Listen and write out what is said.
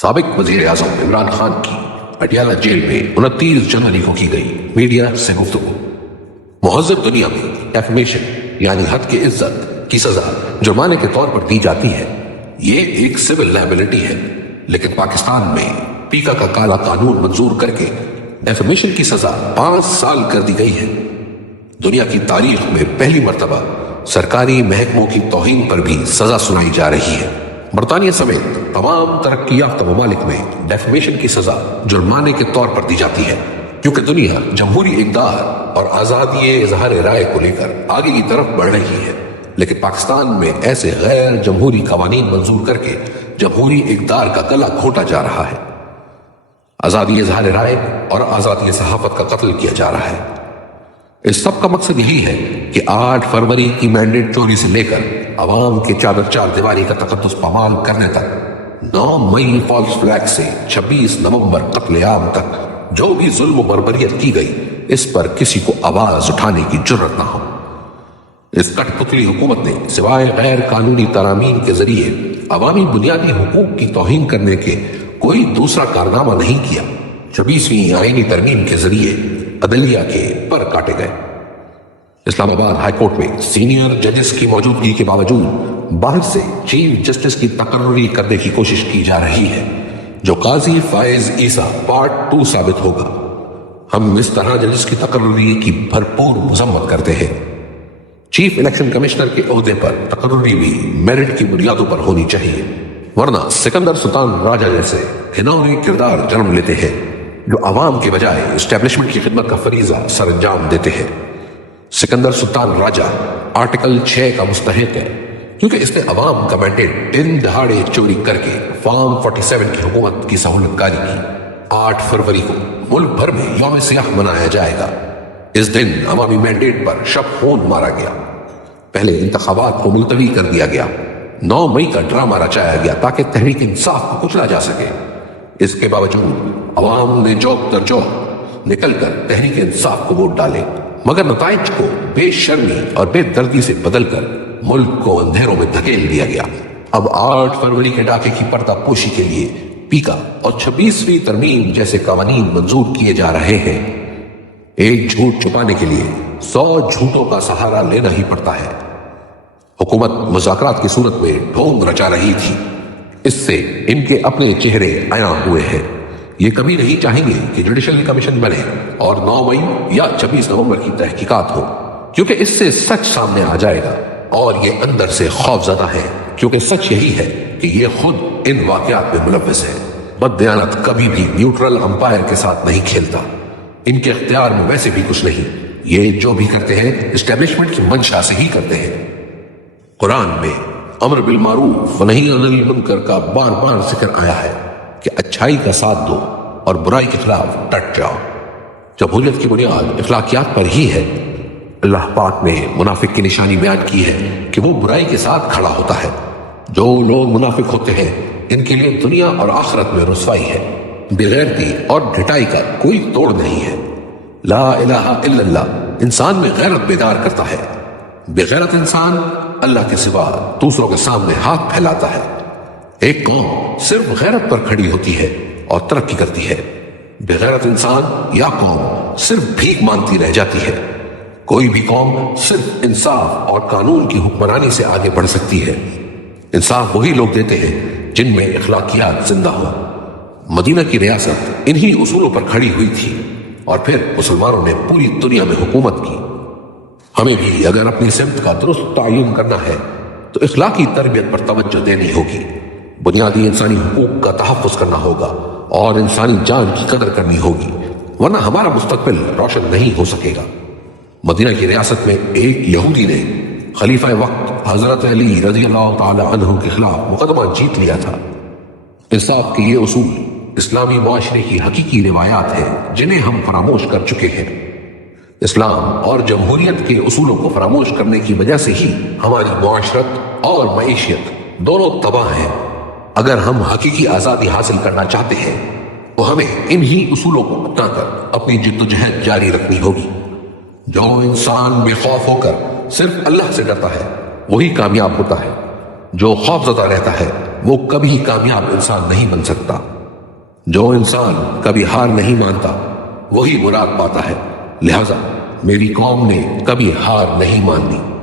سابق وزیر اعظم عمران خان کی اڈیالہ جیل میں 29 جنوری کو کی گئی میڈیا سے گفتگو۔ مہذب دنیا میں ڈیفیمیشن یعنی حد کی عزت کی سزا جرمانے کے طور پر دی جاتی ہے، یہ ایک سول لائبلٹی ہے، لیکن پاکستان میں پیکا کا کالا قانون منظور کر کے ڈیفیمیشن کی سزا 5 سال کر دی گئی ہے۔ دنیا کی تاریخ میں پہلی مرتبہ سرکاری محکموں کی توہین پر بھی سزا سنائی جا رہی ہے۔ برطانیہ سمیت تمام ترقی یافتہ ممالک میں ڈیفیمیشن کی سزا جرمانے کے طور پر دی جاتی ہے، کیونکہ دنیا جمہوری اقدار اور آزادی اظہار رائے کو لے کر آگے کی طرف بڑھ رہی ہے، لیکن پاکستان میں ایسے غیر جمہوری قوانین منظور کر کے جمہوری اقدار کا گلا گھونٹا جا رہا ہے۔ آزادی اظہار رائے اور آزادی صحافت کا قتل کیا جا رہا ہے۔ اس سب کا مقصد یہی ہے کہ 8 فروری کی مینڈیٹ چوری سے لے کر عوام کے چار دیواری کا تقدس پامال کرنے تک، 9 مئی فالس فلیگ سے 26 نومبر قتل عام تک جو بھی ظلم و بربریت کی گئی، اس پر کسی کو آواز اٹھانے کی جرت نہ ہو۔ اس کٹ پتلی حکومت نے سوائے غیر قانونی ترامیم کے ذریعے عوامی بنیادی حقوق کی توہین کرنے کے کوئی دوسرا کارنامہ نہیں کیا۔ 26ویں آئینی ترمیم کے ذریعے عدلیہ کے پر کاٹے گئے۔ اسلام آباد ہائی کورٹ میں سینئر ججز کی موجودگی کے باوجود باہر سے چیف جسٹس کی تقرری کرنے کی کوشش کی جا رہی ہے، جو قاضی فائز عیسیٰ پارٹ 2 ثابت ہوگا۔ ہم اس طرح ججز کی تقرری کی بھرپور مذمت کرتے ہیں۔ چیف الیکشن کمشنر کے عہدے پر تقرری بھی میرٹ کی بنیادوں پر ہونی چاہیے، ورنہ سکندر سلطان راجہ جیسے گھناؤنے کردار جنم لیتے ہیں جو عوام کے بجائے اسٹیبلشمنٹ کی خدمت کا فریضہ سر انجام دیتے ہیں۔ سکندر سلطان راجہ آرٹیکل 6 کا مستحق ہے، کیونکہ اس نے عوام کا مینڈیٹ دن دہاڑے چوری کر کے فارم 47 کی حکومت کی سہولت کاری کی۔ 8 فروری کو ملک بھر میں یوم سیاہ منایا جائے گا۔ اس دن عوامی مینڈیٹ پر شب خون مارا گیا۔ پہلے انتخابات کو ملتوی کر دیا گیا۔ 9 مئی کا ڈرامہ رچایا گیا تاکہ تحریک انصاف کو کچلا جا سکے۔ اس کے باوجود عوام نے جوک در جوک نکل کر تحریک انصاف کو ووٹ ڈالے، مگر نتائج کو بے شرمی اور بے دردی سے بدل کر ملک کو اندھیروں میں دھکیل دیا گیا۔ اب 8 فروری کے ڈاکے کی پردہ پوشی کے لیے پیکا اور 26ویں ترمیم جیسے قوانین منظور کیے جا رہے ہیں۔ ایک جھوٹ چھپانے کے لیے 100 جھوٹوں کا سہارا لینا ہی پڑتا ہے۔ حکومت مذاکرات کی صورت میں ڈھونگ رچا رہی تھی، اس سے ان کے اپنے چہرے عیاں ہوئے ہیں۔ یہ کبھی نہیں چاہیں گے کہ جوڈیشل کمیشن بنے اور 9 مئی یا 26 نومبر کی تحقیقات ہو، کیونکہ اس سے سچ سامنے آ جائے گا، اور یہ اندر سے خوف زدہ ہے، کیونکہ سچ یہی ہے کہ یہ خود ان واقعات میں ملوث ہے۔ بددیانت کبھی بھی نیوٹرل امپائر کے ساتھ نہیں کھیلتا، ان کے اختیار میں ویسے بھی کچھ نہیں، یہ جو بھی کرتے ہیں اسٹیبلشمنٹ کی منشا سے ہی کرتے ہیں۔ قرآن میں امر بالمعروف و نہی عن المنکر کا بار بار ذکر آیا ہے کہ اچھائی کا ساتھ دو اور برائی کے خلاف ڈٹ جاؤ۔ جمہوریت کی بنیاد اخلاقیات پر ہی ہے۔ اللہ پاک نے منافق کی نشانی بیان کی ہے کہ وہ برائی کے ساتھ کھڑا ہوتا ہے۔ جو لوگ منافق ہوتے ہیں ان کے لیے دنیا اور آخرت میں رسوائی ہے۔ بغیرتی اور ڈھٹائی کا کوئی توڑ نہیں ہے۔ لا الہ الا اللہ انسان میں غیرت بیدار کرتا ہے۔ بغیرت انسان اللہ کے سوا دوسروں کے سامنے ہاتھ پھیلاتا ہے۔ ایک قوم صرف غیرت پر کھڑی ہوتی ہے اور ترقی کرتی ہے۔ بغیرت انسان یا قوم صرف بھیک مانگتی رہ جاتی ہے۔ کوئی بھی قوم صرف انصاف اور قانون کی حکمرانی سے آگے بڑھ سکتی ہے۔ انصاف وہی لوگ دیتے ہیں جن میں اخلاقیات زندہ ہو۔ مدینہ کی ریاست انہی اصولوں پر کھڑی ہوئی تھی، اور پھر مسلمانوں نے پوری دنیا میں حکومت کی۔ ہمیں بھی اگر اپنی سمت کا درست تعین کرنا ہے تو اخلاقی تربیت پر توجہ دینی ہوگی، بنیادی انسانی حقوق کا تحفظ کرنا ہوگا اور انسانی جان کی قدر کرنی ہوگی، ورنہ ہمارا مستقبل روشن نہیں ہو سکے گا۔ مدینہ کی ریاست میں ایک یہودی نے خلیفہ وقت حضرت علی رضی اللہ تعالی عنہ کے خلاف مقدمہ جیت لیا تھا۔ انصاف کے یہ اصول اسلامی معاشرے کی حقیقی روایات ہیں جنہیں ہم فراموش کر چکے ہیں۔ اسلام اور جمہوریت کے اصولوں کو فراموش کرنے کی وجہ سے ہی ہماری معاشرت اور معیشت دونوں تباہ ہیں۔ اگر ہم حقیقی آزادی حاصل کرنا چاہتے ہیں تو ہمیں انہی اصولوں کو اپنا کر اپنی جدوجہد جاری رکھنی ہوگی۔ جو انسان بے خوف ہو کر صرف اللہ سے ڈرتا ہے وہی کامیاب ہوتا ہے۔ جو خوف زدہ رہتا ہے وہ کبھی کامیاب انسان نہیں بن سکتا۔ جو انسان کبھی ہار نہیں مانتا وہی مراد پاتا ہے، لہذا میری قوم نے کبھی ہار نہیں مانی۔